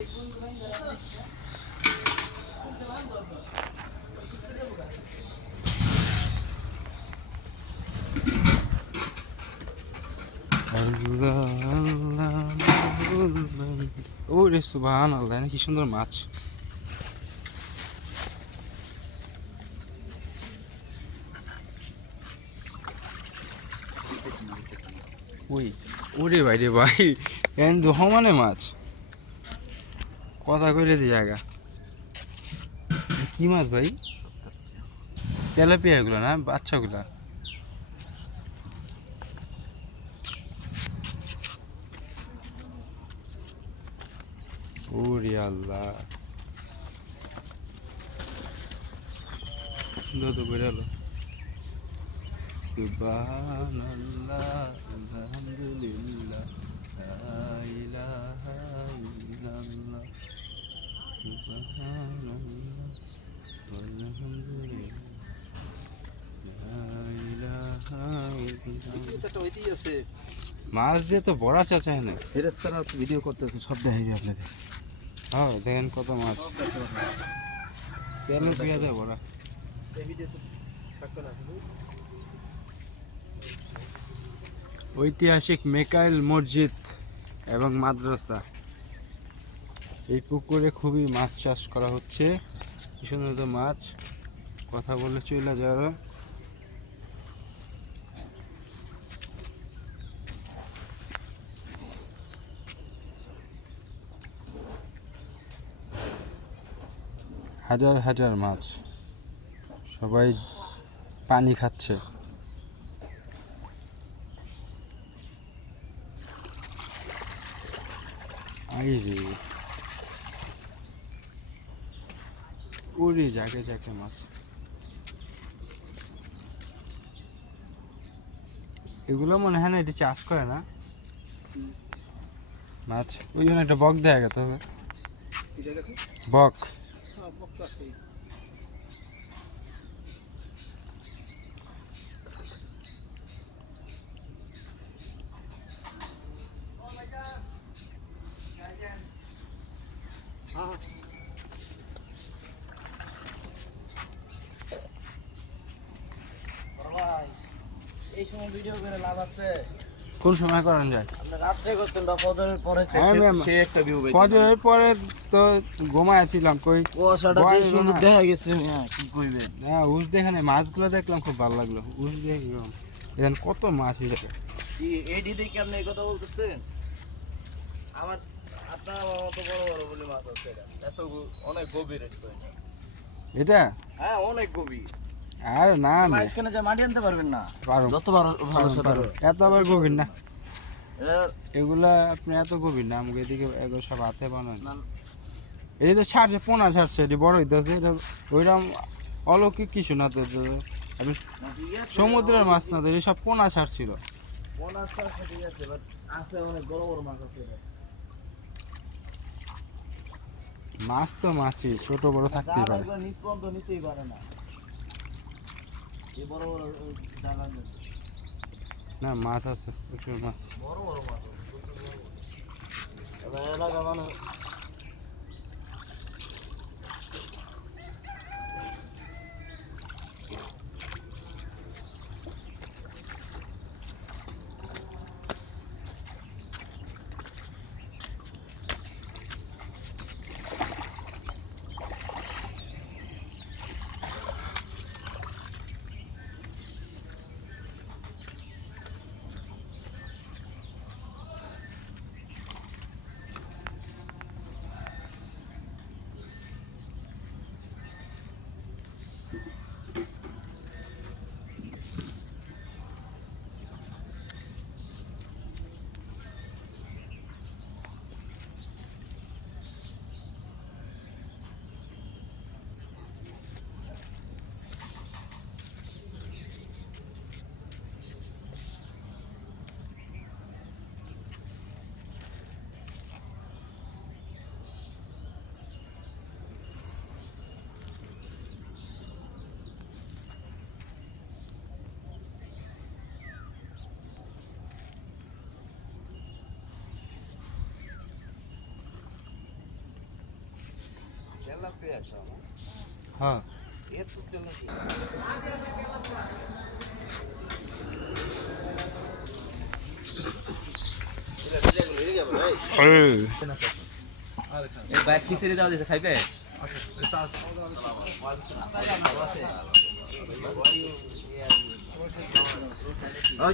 আল্লাহ আল্লাহ ও রে সুবহান আল্লাহ কি সুন্দর মাছ। ওই, ওরে ভাই রে ভাই, এন দোহমানে মাছ। কথা কইলে দি জায়গা কি মাছ ভাই? তেলাপিয়া এগুলো না? বাচ্চাগুলা? ওরে আল্লাহ। লা। মাছ দিয়ে তো বড়া চাচা এনে। ফেরেস্তারা ভিডিও করতেছে সব দেখাইবে আপনাদের। হ্যাঁ দেখেন কত মাছ। তেলের পেঁয়াজে বড়া? ঐতিহাসিক মেকাইল মসজিদ এবং মাদ্রাসা। এই পুকুরে খুবই মাছ চাষ করা হচ্ছে। সুন্দর মাছ। কথা বলে চলে যাওয়ার হাজার হাজার মাছ। সবাই পানি খাচ্ছে। আই রে ওরে জাগে জাগে মাছ। এগুলো মনে হয় না এটা চাষ করে না? মাছ। ওই জন্য একটা বক দেয়া গেত বক। ভাই এই সময় ভিডিও করে লাভ আছে। কোন সময় করান যায়? আপনি রাত্রে করতেন বা ফজরের পরে সে একটা ভিউ ফজরের পরে তো ঘুমায় ছিলাম কই? কুয়াশাটা যে সুন্দর দেখা গেছে কি কইবেন? না উস দেখানে মাছগুলো দেখলাম খুব ভালো লাগল। উস দেখলাম। এখানে কত মাছ হয়েছে এডি দেখে আপনি এই কথা বলতেছেন? আমার আপনার মতো বড় বড় বলে মাছ আছে এটা। এত অনেক গভীর এটা এটা? হ্যাঁ অনেক গভীর। আর না না মাঝখানে যে মাটি আনতে পারবেন না যত ভালো ভালো পারো। এত আবার গভীর না। এগুলা আপনি এত গভীর না আমাকে এদিকে এগুলো সব হাতে বানান। এই যে ছাড়ছে পোনা ছাড়ছে এটি বড় হইতেছে এটা ওইরকম অলৌকিক কিছু না তো আপনি সমুদ্রের মাছ না তো সব পোনা ছাড়ছিল কোন আস্তে আস্তে ঠিক আছে বাট আছে অনেক বড় বড় মাছ আছে মাছ তো মাছই ছোট বড় থাকতেই পারে। নিতেই পারে না এই বড় বড় ওই জায়গা না মাছ আছে প্রচুর মাছ বড় বড় মাছ আছে, প্রচুর বড় বড়। এবার এলাকা মানে হ্যাঁ। এই, এই ব্যাগ খিচুড়ি দেওয়া দিয়েছে খাইবে? ওই